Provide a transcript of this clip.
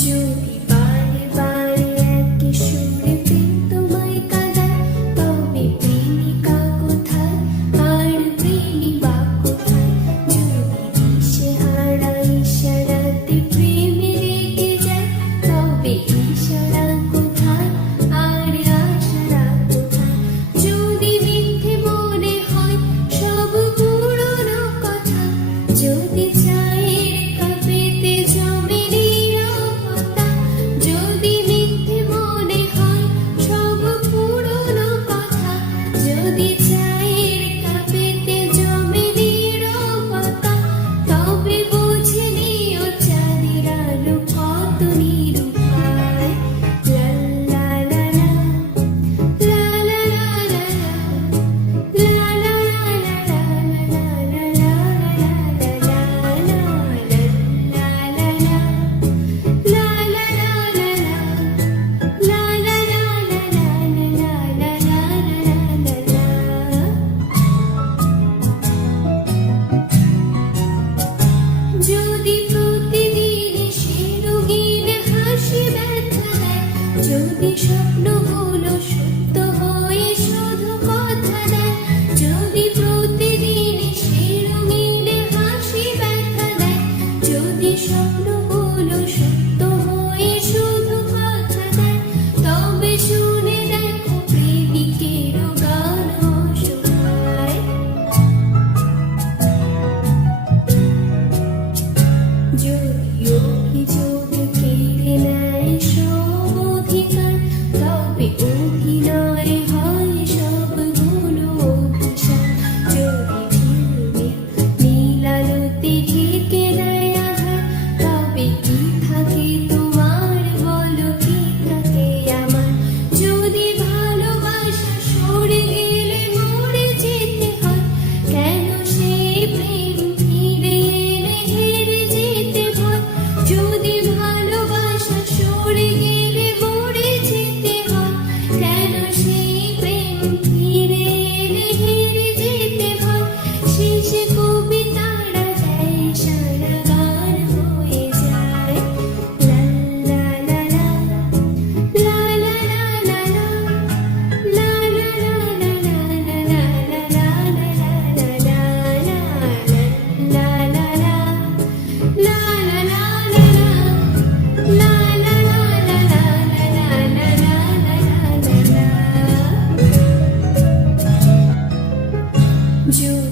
you. you